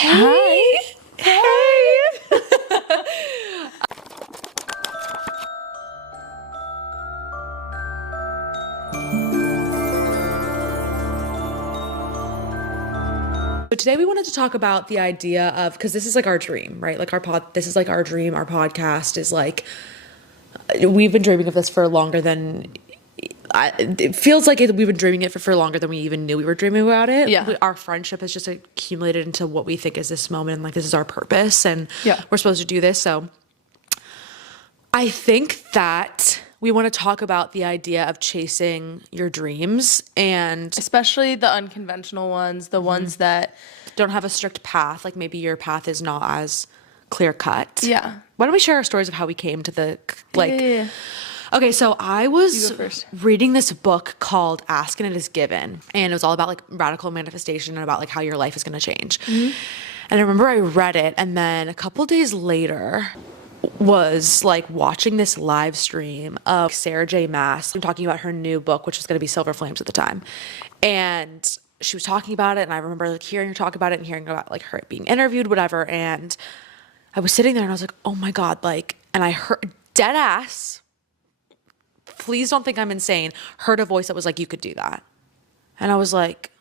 Hey. Hey. So today we wanted to talk about the idea of, because this is like our dream, right? Like this is like our dream. Our podcast is like, we've been dreaming of this for longer than, it feels like we've been dreaming it for longer than we even knew we were dreaming about it. Yeah. Our friendship has just accumulated into what we think is this moment. And like, this is our purpose and Yeah. we're supposed to do this. So I think that we want to talk about the idea of chasing your dreams and Especially the unconventional ones, the ones that, don't have a strict path. Like maybe your path is not as clear cut. yeah. Why don't we share our stories of how we came to the, like, Yeah. okay, so I You was go first. reading this book called Ask and It Is Given. And it was all about like radical manifestation and about like how your life is going to change. And I remember I read it. And then a couple days later was like watching this live stream of Sarah J. Maas talking about her new book, which was going to be Silver Flames at the time. And she was talking about it. And I remember like hearing her talk about it and hearing about like her being interviewed, whatever. And I was sitting there and I was like, oh my God, like, and I heard dead ass, please don't think I'm insane, heard a voice that was like, you could do that. And I was like,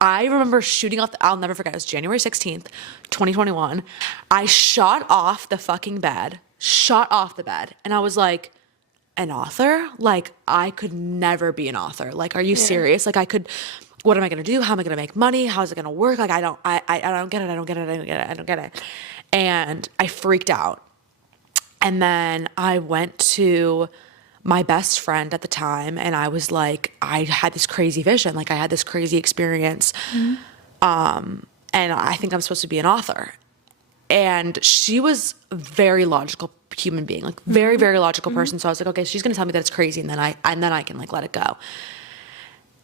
I remember shooting off, I'll never forget, it was January 16th, 2021. I shot off the fucking bed, and I was like, an author? Like, I could never be an author. Like, are you serious? Like, what am I going to do? How am I going to make money? How's it going to work? Like, I don't get it. And I freaked out. And then I went to my best friend at the time and I was like, I had this crazy vision. Like I had this crazy experience. And I think I'm supposed to be an author. And she was a very logical human being, like very, very logical person. So I was like, okay, she's going to tell me that it's crazy. And then I can like let it go.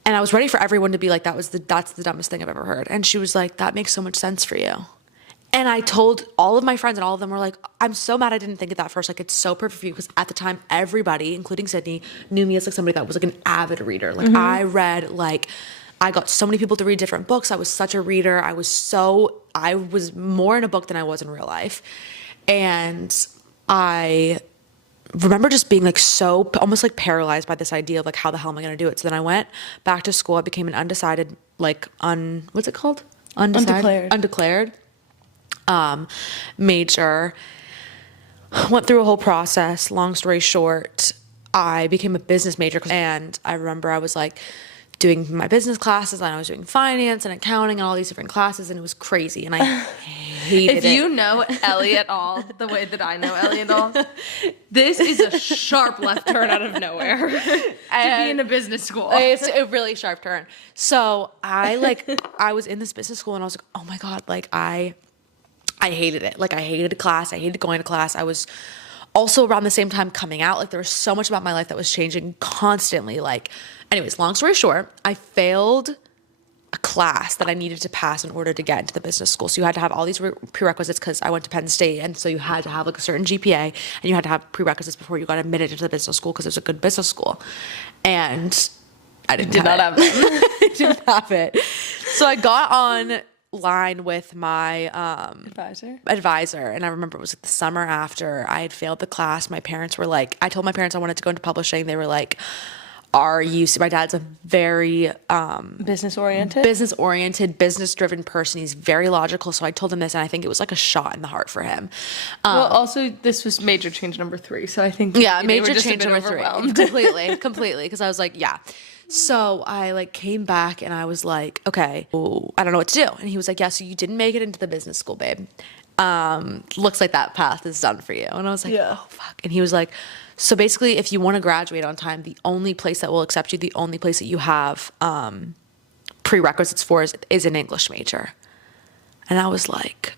And I was ready for everyone to be like, that's the dumbest thing I've ever heard. And she was like, that makes so much sense for you. And I told all of my friends and all of them were like, I'm so mad I didn't think of that first. Like, it's so perfect for you. Because at the time, everybody, including Sydney, knew me as like somebody that was like an avid reader. Like I read, like, I got so many people to read different books. I was such a reader. I was more in a book than I was in real life. And I remember just being like so almost like paralyzed by this idea of like, how the hell am I going to do it? So then I went back to school. I became an undecided, like, what's it called? Undeclared. Major, went through a whole process. Long story short, I became a business major and I remember I was like doing my business classes and I was doing finance and accounting and all these different classes and it was crazy and I hated it. If you know Ellie at all, the way that I know Ellie at all, this is a sharp left turn out of nowhere to be in a business school. It's a really sharp turn. So I was in this business school and I was like, oh my God, like I hated it. Like I hated class. I hated going to class. I was also around the same time coming out. Like there was so much about my life that was changing constantly. Like, anyways, long story short, I failed a class that I needed to pass in order to get into the business school. So you had to have all these prerequisites because I went to Penn State. And so you had to have like a certain GPA and you had to have prerequisites before you got admitted into the business school because it was a good business school. And I did not have it. I didn't have it. So I got on line with my advisor and I remember it was like the summer after I had failed the class. My parents were like, I told my parents I wanted to go into publishing. They were like, my dad's a very business oriented, business driven person. He's very logical. So I told him this and I think it was like a shot in the heart for him. Well, also this was major change number 3. So I think major change number 3. Completely. Cause I was like, yeah. So I like came back and I was like, okay, I don't know what to do. And he was like, yeah, so you didn't make it into the business school, babe. Looks like that path is done for you. And I was like, oh fuck. And he was like, so basically if you want to graduate on time, the only place that will accept you, the only place that you have prerequisites for is an English major. And I was like,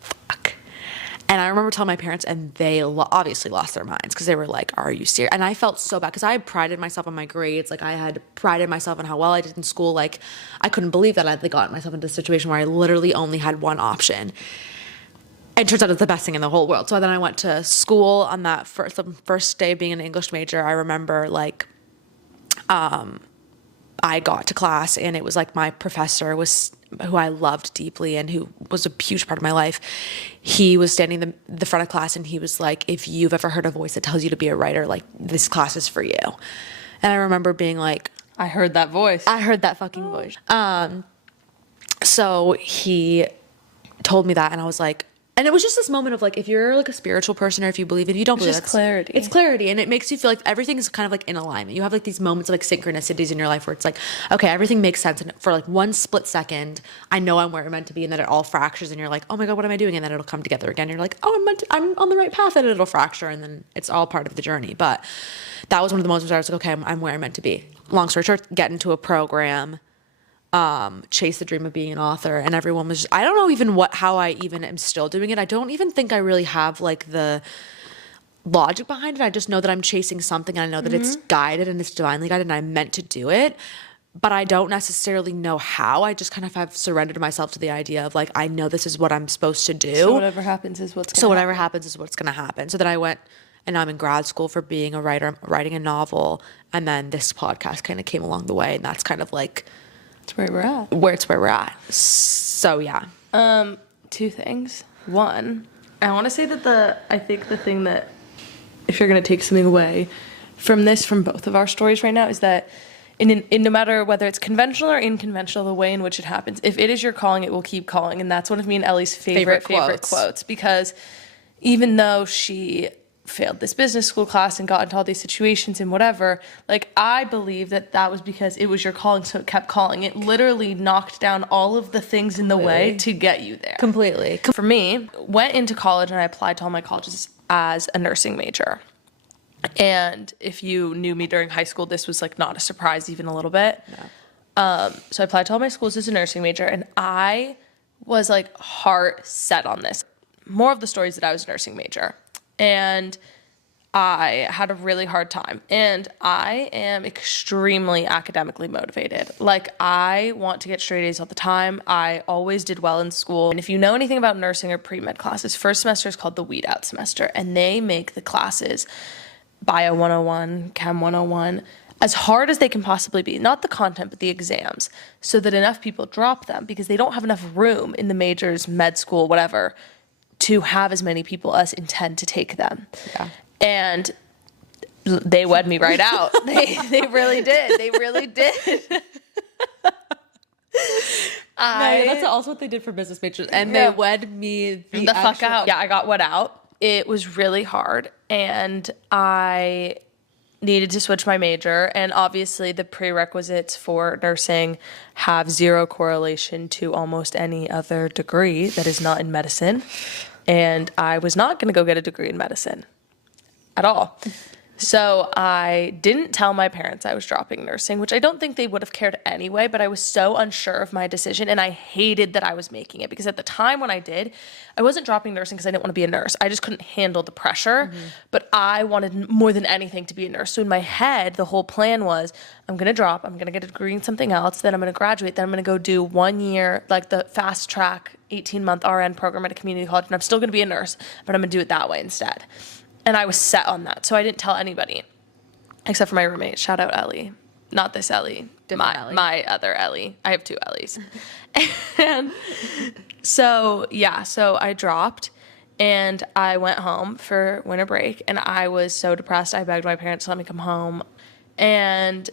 fuck. And I remember telling my parents, and they obviously lost their minds because they were like, are you serious? And I felt so bad because I had prided myself on my grades. Like I had prided myself on how well I did in school. Like I couldn't believe that I had gotten myself into a situation where I literally only had one option. And it turns out it's the best thing in the whole world. So then I went to school on that first day of being an English major. I remember like I got to class, and it was like my professor was, who I loved deeply and who was a huge part of my life. He was standing the front of class, and he was like, if you've ever heard a voice that tells you to be a writer, like, this class is for you. And I remember being like, I heard that voice. I heard that fucking voice. So he told me that, and I was like, and it was just this moment of like, if you're like a spiritual person, or if you believe it, you don't believe it. It's just clarity. It's clarity, and it makes you feel like everything is kind of like in alignment. You have like these moments of like synchronicities in your life where it's like, okay, everything makes sense, and for like one split second, I know I'm where I'm meant to be, and then it all fractures, and you're like, oh my god, what am I doing? And then it'll come together again. You're like, oh, I'm on the right path, and it'll fracture, and then it's all part of the journey. But that was one of the moments where I was like, okay, I'm where I'm meant to be. Long story short, get into a program, chase the dream of being an author, and everyone was just, I don't know even how I even am still doing it. I don't even think I really have like the logic behind it. I just know that I'm chasing something, and I know that it's guided and it's divinely guided, and I'm meant to do it, but I don't necessarily know how. I just kind of have surrendered myself to the idea of like, I know this is what I'm supposed to do. So whatever happens is what's going to happen. So then I went, and now I'm in grad school for being a writer, writing a novel, and then this podcast kind of came along the way, and that's kind of like, it's where we're at. It's where we're at. So yeah. Two things. One, I want to say that I think the thing that, if you're going to take something away from both of our stories right now, is that in no matter whether it's conventional or unconventional, the way in which it happens, if it is your calling, it will keep calling. And that's one of me and Ellie's favorite quotes, because even though she failed this business school class and got into all these situations and whatever, like, I believe that was because it was your calling, so it kept calling. It literally knocked down all of the things in the way to get you there. Completely. For me, went into college and I applied to all my colleges as a nursing major. And if you knew me during high school, this was like not a surprise even a little bit. No. So I applied to all my schools as a nursing major, and I was like heart set on this. More of the stories that I was a nursing major. And I had a really hard time, and I am extremely academically motivated. Like, I want to get straight A's all the time. I always did well in school. And if you know anything about nursing or pre-med classes, first semester is called the weed out semester, and they make the classes Bio 101, Chem 101, as hard as they can possibly be. Not the content, but the exams, so that enough people drop them, because they don't have enough room in the majors, med school, whatever, to have as many people as intend to take them. Yeah. And they wed me right out. They really did. They really did. That's also what they did for business majors. And they wed me the fuck out. Yeah, I got wed out. It was really hard. And I needed to switch my major, and obviously the prerequisites for nursing have zero correlation to almost any other degree that is not in medicine, and I was not going to go get a degree in medicine at all. So I didn't tell my parents I was dropping nursing, which I don't think they would have cared anyway, but I was so unsure of my decision, and I hated that I was making it, because at the time when I did, I wasn't dropping nursing because I didn't want to be a nurse. I just couldn't handle the pressure, but I wanted more than anything to be a nurse. So in my head, the whole plan was, I'm going to drop, I'm going to get a degree in something else, then I'm going to graduate, then I'm going to go do 1 year, like the fast track 18-month RN program at a community college, and I'm still going to be a nurse, but I'm going to do it that way instead. And I was set on that. So I didn't tell anybody except for my roommate. Shout out Ellie. Not this Ellie. My other Ellie. I have 2 Ellies. And so I dropped, and I went home for winter break, and I was so depressed. I begged my parents to let me come home. And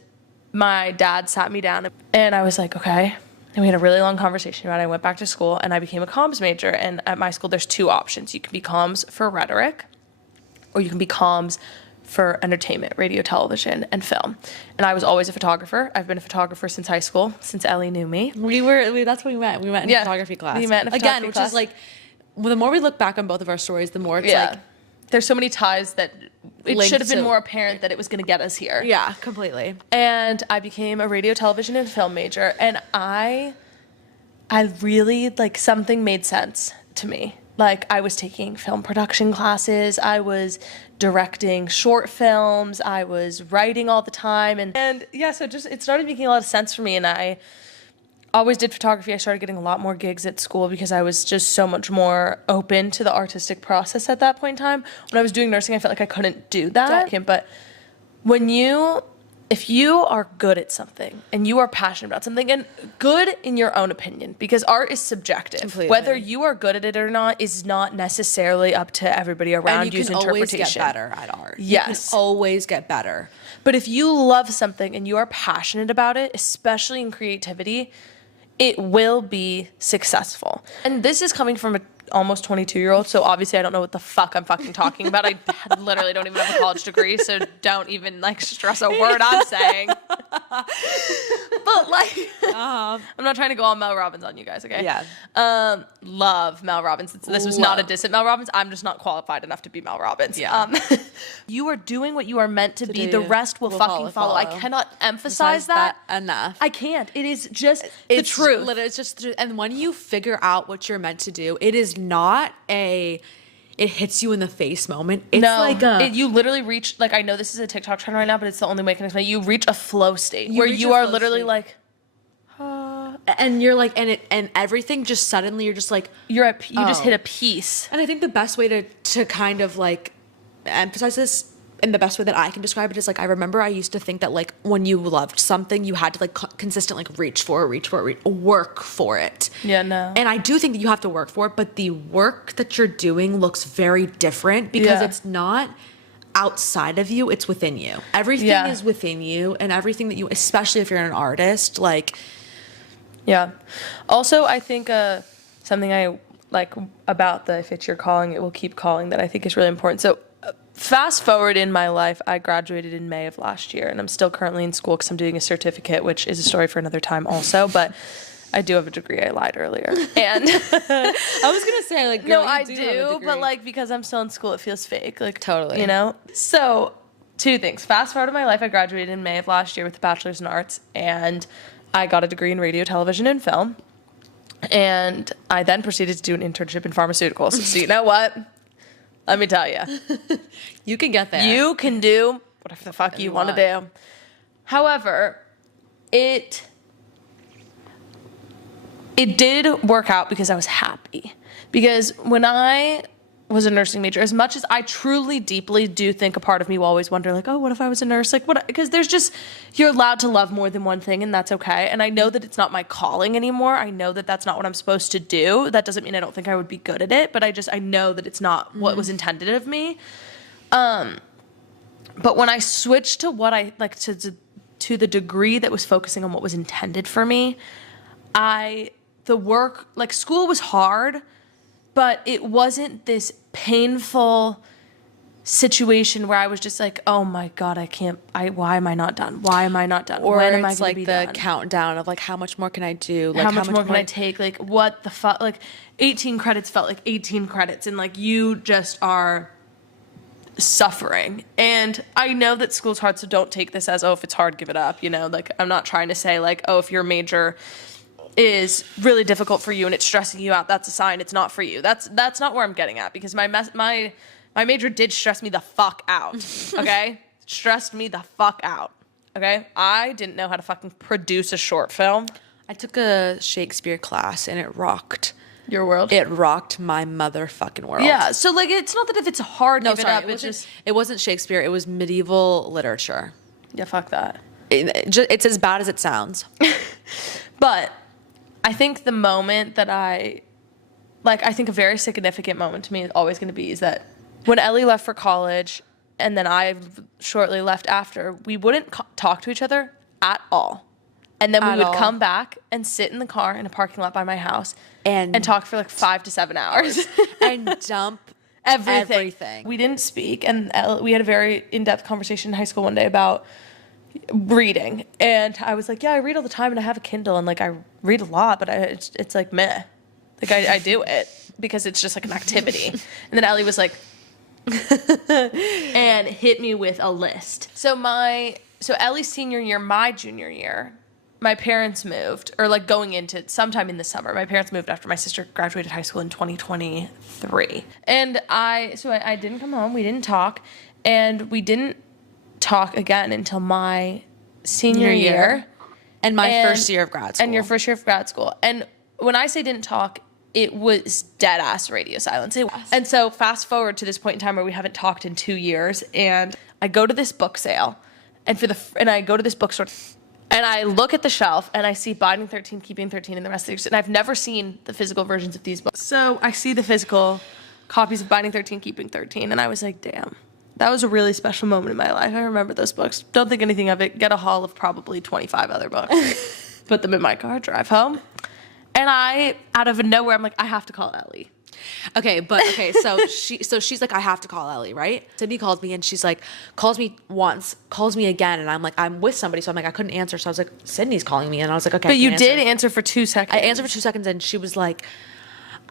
my dad sat me down, and I was like, okay. And we had a really long conversation about it. I went back to school, and I became a comms major. And at my school, there's 2 options. You can be comms for rhetoric, or you can be comms for entertainment, radio, television, and film. And I was always a photographer. I've been a photographer since high school, since Ellie knew me. That's when we met. We met in photography class. We met in a photography class. Which is like, well, the more we look back on both of our stories, the more it's like, there's so many ties that it should have been more apparent that it was going to get us here. Yeah, completely. And I became a radio, television, and film major. And I really, like, something made sense to me. Like, I was taking film production classes, I was directing short films, I was writing all the time, and so just, it started making a lot of sense for me, and I always did photography. I started getting a lot more gigs at school because I was just so much more open to the artistic process at that point in time. When I was doing nursing, I felt like I couldn't do that. But when you if you are good at something and you are passionate about something, and good in your own opinion, because art is subjective. Completely. Whether you are good at it or not is not necessarily up to everybody around you's interpretation. And you can always get better at art. Yes. You can always get better. But if you love something and you are passionate about it, especially in creativity, it will be successful. And this is coming from a almost 22-year-old, so obviously I don't know what the fuck I'm fucking talking about. I literally don't even have a college degree, so don't even like stress a word I'm saying. But like, I'm not trying to go all Mel Robbins on you guys, okay? Yeah. Love Mel Robbins. This was not a diss at Mel Robbins. I'm just not qualified enough to be Mel Robbins. Yeah. You are doing what you are meant to be. do. The rest will fucking follow. I cannot emphasize that enough. I can't. It is just the truth. Literally, it's just and when you figure out what you're meant to do, it is not it hits you in the face moment. It's like you literally reach, like, I know this is a TikTok trend right now, but it's the only way I can explain it. You reach a flow state where you are literally like, and you're like, and everything just suddenly you're just like, you just hit a piece. And I think the best way to kind of like emphasize this, and the best way that I can describe it is like, I remember I used to think that like when you loved something, you had to like consistently like reach for it, work for it. Yeah, no. And I do think that you have to work for it, but the work that you're doing looks very different because it's not outside of you, it's within you. Everything is within you, and everything that you, especially if you're an artist, like. Yeah. Also, I think something I like about the if it's your calling, it will keep calling, that I think is really important. So fast forward in my life, I graduated in May of last year, and I'm still currently in school because I'm doing a certificate, which is a story for another time also, but I do have a degree. I lied earlier. And I was going to say, like, no, I do, but like, because I'm still in school, it feels fake. Like, totally. You know? So, two things. Fast forward in my life, I graduated in May of last year with a bachelor's in arts, and I got a degree in radio, television, and film. And I then proceeded to do an internship in pharmaceuticals. So you know what? Let me tell you. You can get there. You can do whatever the fuck you want to do. However, it did work out because I was happy. Because when I was a nursing major, as much as I truly, deeply do think, a part of me will always wonder, like, oh, what if I was a nurse? Like, what? Because there's just, you're allowed to love more than one thing, and that's okay. And I know that it's not my calling anymore. I know that that's not what I'm supposed to do. That doesn't mean I don't think I would be good at it, but I know that it's not what was intended of me. But when I switched to what I, like, to the degree that was focusing on what was intended for me, the work, like, school was hard, but it wasn't this painful situation where I was just like, oh my God, why am I not done? Why am I not done? Or when am I it's going like to be the done? countdown of like, how much more can I do? Like, how much more can I take? Like, what the fuck? Like, 18 credits felt like 18 credits, and like, you just are suffering. And I know that school's hard, so don't take this as, oh, if it's hard, give it up. You know, like, I'm not trying to say like, oh, if your major is really difficult for you and it's stressing you out, that's a sign it's not for you. That's not where I'm getting at, because my major did stress me the fuck out. Okay? Stressed me the fuck out. Okay? I didn't know how to fucking produce a short film. I took a Shakespeare class and it rocked your world. It rocked my motherfucking world. Yeah. So like, it's not that if it's hard, no, give sorry, it up. It wasn't Shakespeare. It was medieval literature. Yeah, fuck that. It's as bad as it sounds. But I think the moment that I think a very significant moment to me is always going to be is that when Ellie left for college, and then I shortly left after, we wouldn't talk to each other at all. And then we would come back and sit in the car in a parking lot by my house and talk for like 5 to 7 hours. And dump everything. We didn't speak, and we had a very in-depth conversation in high school one day about reading, and I was like, yeah, I read all the time, and I have a Kindle, and like, I read a lot, but it's like meh. Like, I do it because it's just like an activity. And then Ellie was like, and hit me with a list. So Ellie's senior year, my junior year, my parents moved, or like going into sometime in the summer. My parents moved after my sister graduated high school in 2023. And I didn't come home. We didn't talk, and we didn't talk again until my senior year. And my first year of grad school. And your first year of grad school. And when I say didn't talk, it was dead ass radio silence. And so fast forward to this point in time where we haven't talked in 2 years, and I go to this book sale, And I go to this bookstore and I look at the shelf and I see Binding 13, Keeping 13, and the rest of the, and I've never seen the physical versions of these books. So I see the physical copies of Binding 13, Keeping 13, and I was like, damn, that was a really special moment in my life. I remember those books. Don't think anything of it. Get a haul of probably 25 other books. Put them in my car, drive home. And I, out of nowhere, I'm like, I have to call Ellie. So she's like, I have to call Ellie, right? Sydney calls me and she's like, calls me once, calls me again, and I'm like, I'm with somebody, so I'm like, I couldn't answer. So I was like, Sydney's calling me, and I was like, okay. But you did answer for 2 seconds. I answered for 2 seconds, and she was like,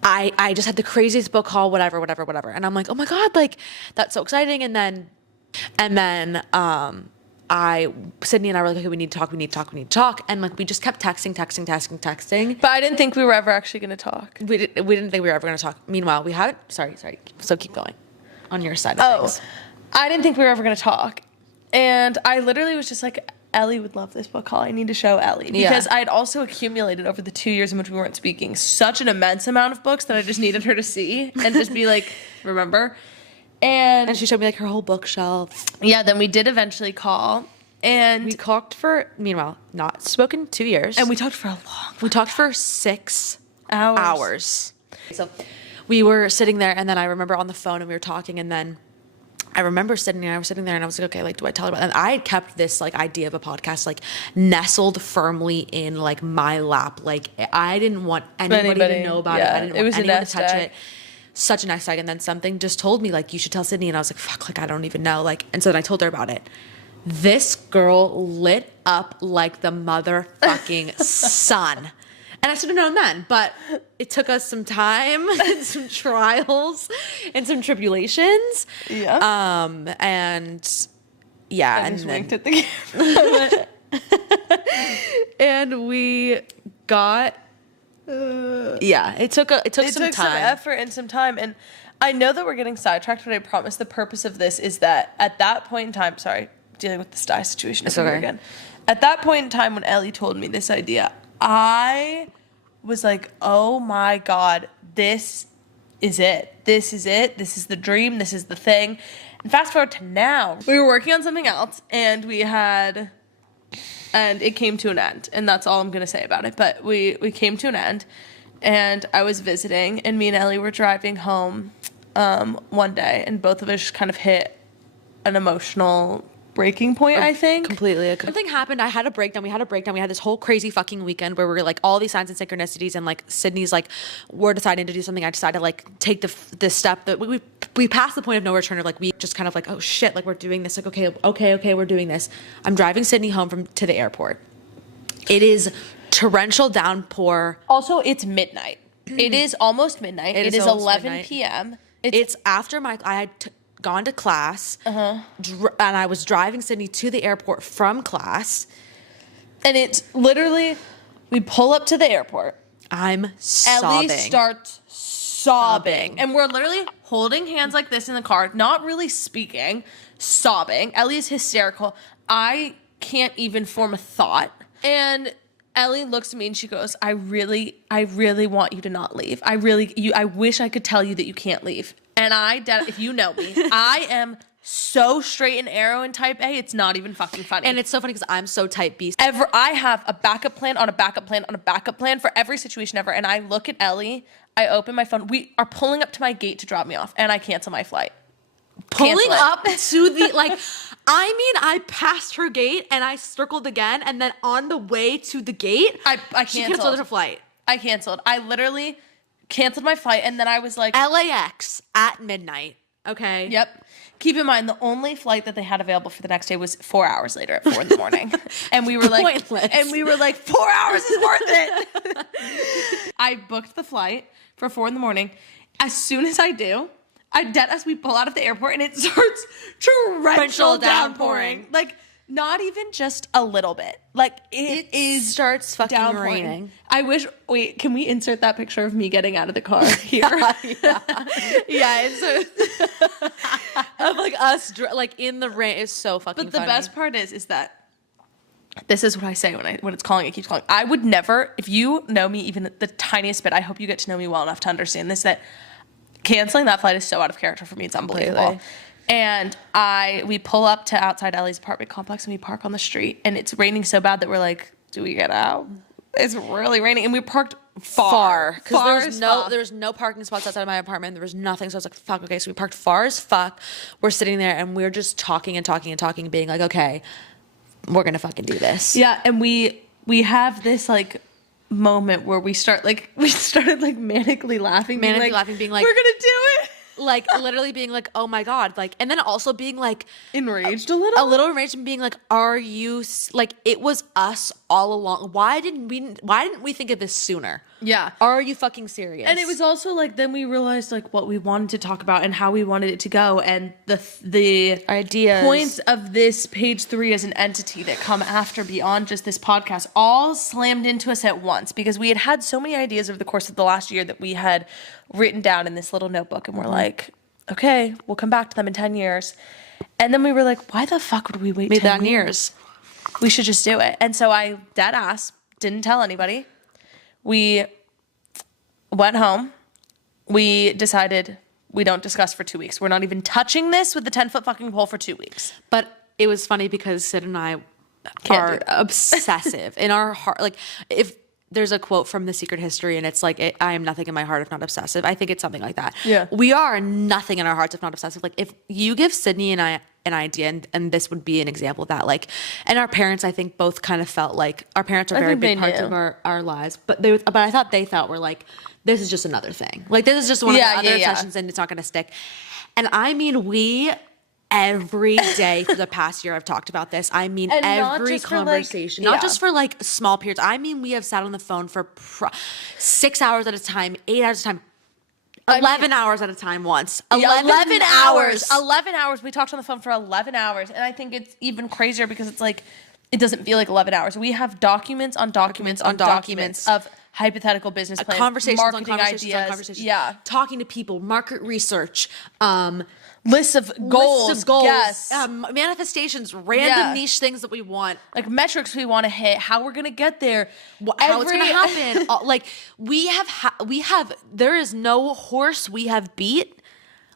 I just had the craziest book haul, whatever. And I'm like, oh my God, like, that's so exciting. And then Sydney and I were like, okay, we need to talk. And like, we just kept texting. But I didn't think we were ever actually going to talk. We didn't think we were ever going to talk. Meanwhile, we haven't, sorry. So keep going on your side of things. I didn't think we were ever going to talk. And I literally was just like, Ellie would love this book haul. I need to show Ellie. Because I had also accumulated over the 2 years in which we weren't speaking such an immense amount of books that I just needed her to see and just be like, remember? And she showed me like her whole bookshelf. Yeah, then we did eventually call. And we talked for, meanwhile, not spoken 2 years. And we talked for a long We talked for 6 hours. So we were sitting there, and then I remember on the phone and we were talking, and then I remember sitting there and I was like, okay, like, do I tell her about it? And I had kept this like idea of a podcast like nestled firmly in like my lap. Like I didn't want anybody to know about it. I didn't want anyone to touch it. Such a nice egg. And then something just told me like, you should tell Sydney. And I was like, fuck, like I don't even know. Like, and so then I told her about it. This girl lit up like the motherfucking sun. And I should have known then, but it took us some time and some trials and some tribulations. Yeah. And yeah. I just winked at the camera. And we got, it took some effort and some time. And I know that we're getting sidetracked, but I promise the purpose of this is that at that point in time, sorry, dealing with the sty situation again. At that point in time when Ellie told me this idea, I was like, oh my God, this is it. This is it. This is the dream. This is the thing. And fast forward to now, we were working on something else and it came to an end. And that's all I'm going to say about it. But we came to an end and I was visiting and me and Ellie were driving home one day and both of us just kind of hit an emotional breaking point, I think. Completely. Something happened. I had a breakdown. We had a breakdown. We had this whole crazy fucking weekend where we were like all these signs and synchronicities, and like Sydney's like, we're deciding to do something. I decided to like take this step that we passed the point of no return of like, we just kind of like, oh shit, like we're doing this. Like, okay, we're doing this. I'm driving Sydney home to the airport. It is torrential downpour. Also, it's midnight. It is almost midnight. It is 11 p.m. It's after I had gone to class, and I was driving Sydney to the airport from class. And it's literally, we pull up to the airport. I'm sobbing. Ellie starts sobbing. And we're literally holding hands like this in the car, not really speaking, sobbing. Ellie is hysterical. I can't even form a thought. And Ellie looks at me and she goes, I really want you to not leave. I wish I could tell you that you can't leave. And if you know me, I am so straight and arrow in type A, it's not even fucking funny. And it's so funny because I'm so type B. I have a backup plan on a backup plan on a backup plan for every situation ever. And I look at Ellie, I open my phone. We are pulling up to my gate to drop me off, and I cancel my flight. Pulling up to the, like, I passed her gate and I circled again, and then on the way to the gate, I canceled. She canceled her flight. I canceled. I literally canceled my flight, and then I was like, LAX at midnight. Okay. Yep. Keep in mind, the only flight that they had available for the next day was 4 hours later at 4 in the and we were like, pointless. 4 hours is worth it. I booked the flight for 4 in. As soon as I do, as we pull out of the airport, and it starts torrential downpouring. Like, not even just a little bit. Like, it starts fucking raining. I wish, can we insert that picture of me getting out of the car here? Yeah, it's of like us, like in the rain. It's so fucking But the funny. best part is that this is what I say when it's calling, it keeps calling. I would never, if you know me even the tiniest bit, I hope you get to know me well enough to understand this, that canceling that flight is so out of character for me. It's unbelievable. Completely. And we pull up to outside Ellie's apartment complex and we park on the street, and it's raining so bad that we're like, do we get out? It's really raining. And we parked far. Because there's no parking spots outside of my apartment. There was nothing. So I was like, fuck, okay. So we parked far as fuck. We're sitting there and we're just talking and talking and talking, being like, okay, we're gonna fucking do this. Yeah, and we have this like moment where we started like manically laughing, being like, we're gonna do it. Like literally being like, oh my God, like, and then also being like enraged a little enraged, and being like, are you like, it was us all along. Why didn't we think of this sooner? Yeah. Are you fucking serious? And it was also like, then we realized like what we wanted to talk about and how we wanted it to go, and the ideas, points of this page 3 as an entity that come after beyond just this podcast all slammed into us at once, because we had so many ideas over the course of the last year that we had written down in this little notebook, and we're like, okay, we'll come back to them in 10 years. And then we were like, why the fuck would we wait 10 years? We should just do it. And so I dead ass didn't tell anybody. We went home. We decided we don't discuss for 2 weeks. We're not even touching this with the 10-foot fucking pole for 2 weeks. But it was funny because Syd and I are obsessive in our heart. Like, if there's a quote from The Secret History, and it's like, I am nothing in my heart if not obsessive. I think it's something like that. Yeah. We are nothing in our hearts if not obsessive. Like, if you give Sydney and I an idea, and this would be an example of that, like, and our parents, I think, both kind of felt like, our parents are very big parts of our lives, but I thought they felt were like, this is just another thing. Like, this is just one of the other sessions, and it's not going to stick. And I mean, we every day for the past year I've talked about this. I mean, and every conversation, not just for like small periods. I mean, we have sat on the phone for 6 hours at a time, 8 hours at a time, 11 hours at a time once. 11 hours. 11 hours. We talked on the phone for 11 hours. And I think it's even crazier because it's like, it doesn't feel like 11 hours. We have documents on documents on documents of hypothetical business plans, conversations marketing on conversations ideas, on conversations. Yeah. Talking to people, market research, lists of goals, yes. Manifestations, random niche things that we want, like metrics we want to hit, how we're gonna get there, how it's gonna happen. Like, we have there is no horse we have beat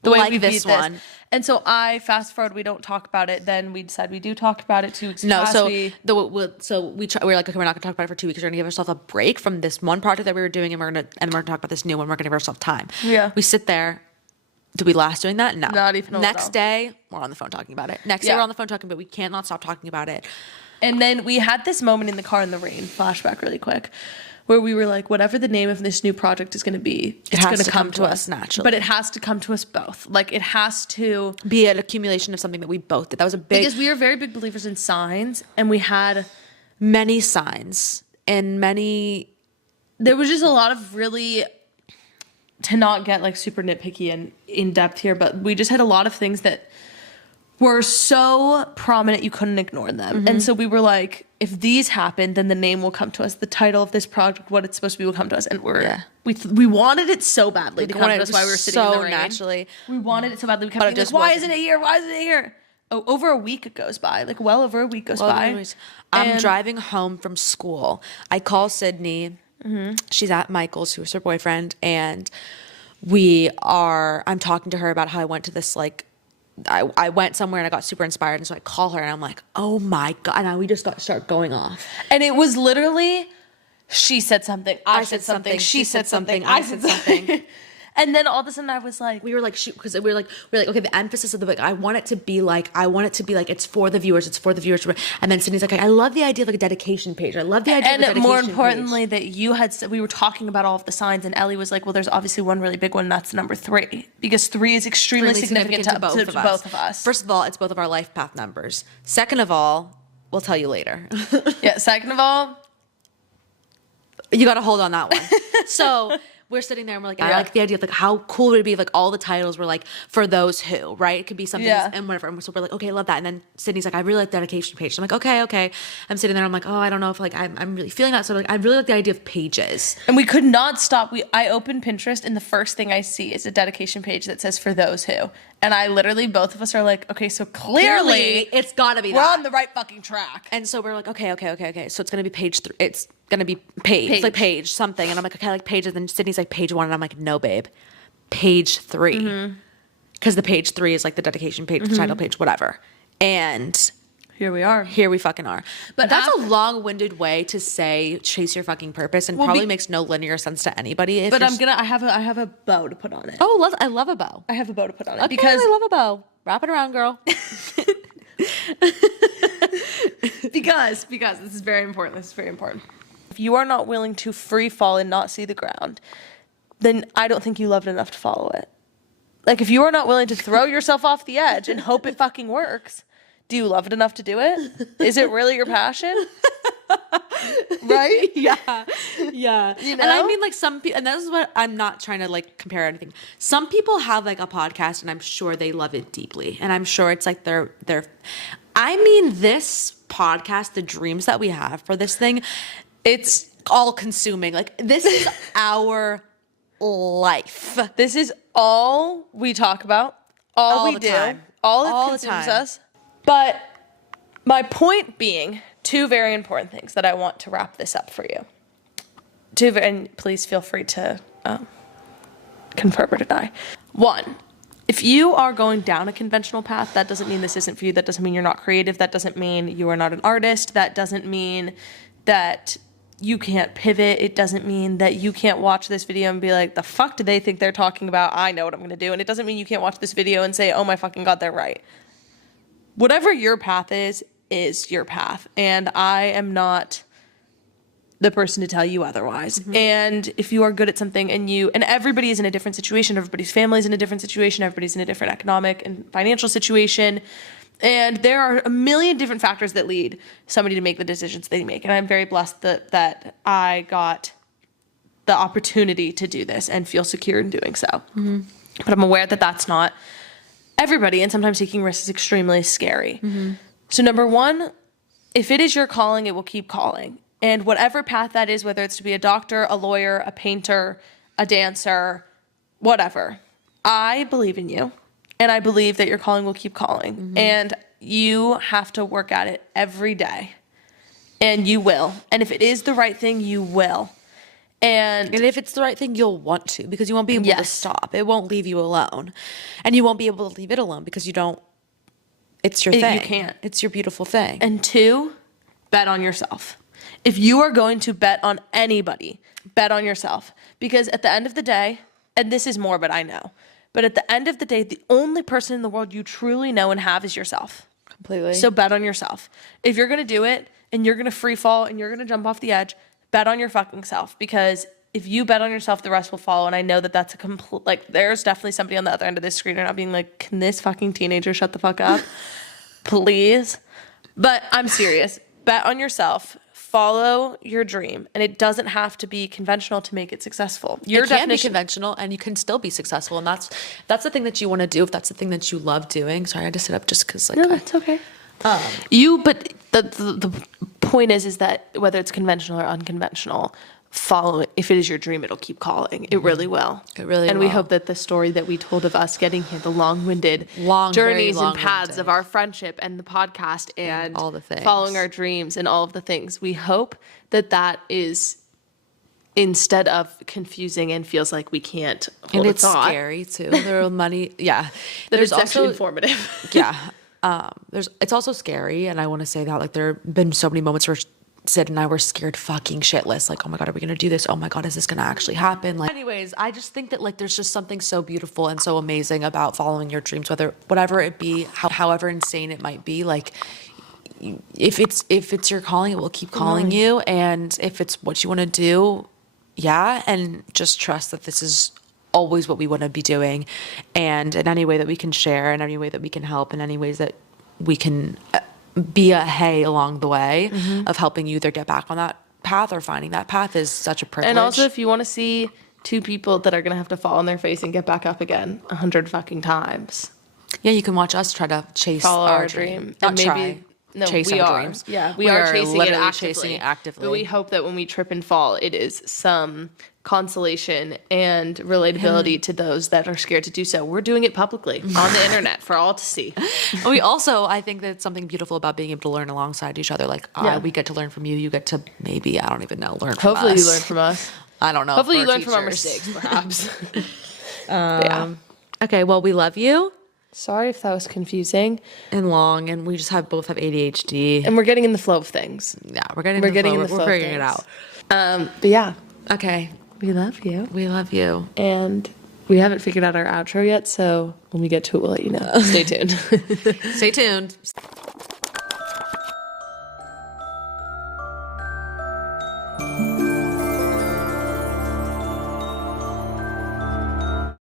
the way like we this beat one. This. And so I fast forward, we don't talk about it. Then we decide we do talk about it 2 weeks. No, we're like, okay, we're not gonna talk about it for 2 weeks. We're gonna give ourselves a break from this one project that we were doing, and we're gonna talk about this new one. We're gonna give ourselves time. Yeah, we sit there. Do we last doing that? No. Not even a little. Next day, we're on the phone talking about it. Next day, we're on the phone talking, but we can't not stop talking about it. And then we had this moment in the car in the rain, flashback really quick, where we were like, whatever the name of this new project is going to be, it's going to come to us naturally. But it has to come to us both. Like, it has to be an accumulation of something that we both did. That was a big... Because we are very big believers in signs, and we had many signs and many... There was just a lot of really... To not get like super nitpicky and in depth here, but we just had a lot of things that were so prominent you couldn't ignore them. Mm-hmm. And so we were like, if these happen, then the name will come to us. The title of this project, what it's supposed to be, will come to us. And we wanted it so badly to come to us while we were sitting in the rain. Naturally. We wanted it so badly. We kept being like, why isn't it here? Why isn't it here? Oh, over a week goes by. Like, well over a week goes by. I'm driving home from school. I call Sydney. Mm-hmm. She's at Michael's, who's her boyfriend, and I'm talking to her about how I went to this, like, I went somewhere and I got super inspired, and so I call her and I'm like, oh my God, and we just start going off. And it was literally, she said something, I said something, she said something, I said something. And then all of a sudden I was like, we were like, because we were like, okay, the emphasis of the book, I want it to be like, it's for the viewers, And then Sydney's like, I love the idea of like a dedication page. I love the idea of a dedication page. And more importantly, that you had said, we were talking about all of the signs, and Ellie was like, well, there's obviously one really big one, and that's number 3. Because 3 is extremely significant to both of us. First of all, it's both of our life path numbers. Second of all, we'll tell you later. Yeah, second of all, you got to hold on that one. So... We're sitting there and we're like, I like the idea of like, how cool would it be if like all the titles were like for those who, right? It could be something and whatever. And so we're like, okay, I love that. And then Sydney's like, I really like the dedication page. I'm like, okay. I'm sitting there. I'm like, oh, I don't know if like I'm really feeling that. So like, I really like the idea of pages. And we could not stop. I opened Pinterest, and the first thing I see is a dedication page that says for those who. And I literally, both of us are like, okay, so clearly it's gotta be we're on the right fucking track. And so we're like, okay. So it's gonna be page 3. It's gonna be page. Like page something. And I'm like, okay, I like pages. And Sydney's like page 1, and I'm like, no, babe, page 3. Mm-hmm. because the page 3 is like the dedication page, the title page, whatever. And Here we are. here we fucking are. But that's a long-winded way to say chase your fucking purpose, and probably makes no linear sense to anybody. But I have a bow to put on it. Oh, I love a bow. I have a bow to put on it Okay, because I love a bow. Wrap it around, girl. because this is very important. This is very important. If you are not willing to free fall and not see the ground, then I don't think you love it enough to follow it. Like, if you are not willing to throw yourself off the edge and hope it fucking works, do you love it enough to do it? Is it really your passion? Right? Yeah. Yeah. You know? And I mean, like, some people, and this is what I'm not trying to like compare anything. Some people have like a podcast and I'm sure they love it deeply. And I'm sure it's like I mean, this podcast, the dreams that we have for this thing, it's all consuming. Like, this is our life. This is all we talk about, all we do, time. all All that the consumes time. us. But my point being, 2 very important things that I want to wrap this up for you. And please feel free to confirm or deny. 1, if you are going down a conventional path, that doesn't mean this isn't for you. That doesn't mean you're not creative. That doesn't mean you are not an artist. That doesn't mean that you can't pivot. It doesn't mean that you can't watch this video and be like, the fuck do they think they're talking about? I know what I'm going to do. And it doesn't mean you can't watch this video and say, oh my fucking God, they're right. Whatever your path is your path. And I am not the person to tell you otherwise. Mm-hmm. And if you are good at something and everybody is in a different situation, everybody's family is in a different situation, everybody's in a different economic and financial situation. And there are a million different factors that lead somebody to make the decisions they make. And I'm very blessed that I got the opportunity to do this and feel secure in doing so. Mm-hmm. But I'm aware that that's not everybody, and sometimes taking risks is extremely scary. Mm-hmm. So number 1, if it is your calling, it will keep calling. And whatever path that is, whether it's to be a doctor, a lawyer, a painter, a dancer, whatever, I believe in you. And I believe that your calling will keep calling. Mm-hmm. And you have to work at it every day. And you will. And if it is the right thing, you will. And if it's the right thing, you'll want to, because you won't be able to stop. It won't leave you alone. And you won't be able to leave it alone because it's your thing. You can't. It's your beautiful thing. And 2, bet on yourself. If you are going to bet on anybody, bet on yourself. Because at the end of the day, and this is morbid, I know, but at the end of the day, the only person in the world you truly know and have is yourself. Completely. So bet on yourself. If you're going to do it and you're going to free fall and you're going to jump off the edge, bet on your fucking self. Because if you bet on yourself, the rest will follow. And I know that that's a complete, like, there's definitely somebody on the other end of this screen right now being like, can this fucking teenager shut the fuck up? Please. But I'm serious. Bet on yourself. Follow your dream. And it doesn't have to be conventional to make it successul. Your definition can be conventional and you can still be successful. And that's the thing that you want to do. If that's the thing that you love doing. Sorry, I had to sit up just because, like. No, that's okay. But the point is that whether it's conventional or unconventional, follow it. If it is your dream, it'll keep calling. It really will. It really will. And we hope that the story that we told of us getting here, the long-winded journeys and paths of our friendship and the podcast and all the things, following our dreams and all of the things, we hope that is, instead of confusing and feels like we can't hold and it's a thought. Scary too. There are money. Yeah. There's also informative. Yeah. It's also scary, and I want to say that, like, there have been so many moments where Syd and I were scared fucking shitless, like, oh my God, are we gonna do this? Oh my God, is this gonna actually happen? Like, anyways, I just think that, like, there's just something so beautiful and so amazing about following your dreams, whatever it be, however insane it might be. Like, if it's your calling, it will keep calling you, and if it's what you want to do, yeah, and just trust that this is always what we want to be doing, and in any way that we can share, in any way that we can help, in any ways that we can be a hey along the way of helping you either get back on that path or finding that path is such a privilege. And also, if you want to see 2 people that are going to have to fall on their face and get back up again 100 fucking times. Yeah, you can watch us try to chase our dream. Not and maybe chase we our are. dreams. Yeah, we are chasing it actively. But we hope that when we trip and fall, it is some consolation and relatability to those that are scared to do so. We're doing it publicly on the internet for all to see. We also, I think that's something beautiful about being able to learn alongside each other. Like, we get to learn from you. You get to maybe, I don't even know, learn from us. Hopefully you learn from us. I don't know. Hopefully you learn from our mistakes, perhaps. Yeah. Okay, well, we love you. Sorry if that was confusing. And long, and we just both have ADHD. And we're getting in the flow of things. Yeah, we're getting in the flow. We're figuring it out. But yeah, Okay, we love you. we love you. And we haven't figured out our outro yet, so when we get to it, we'll let you know. Stay tuned. Stay tuned.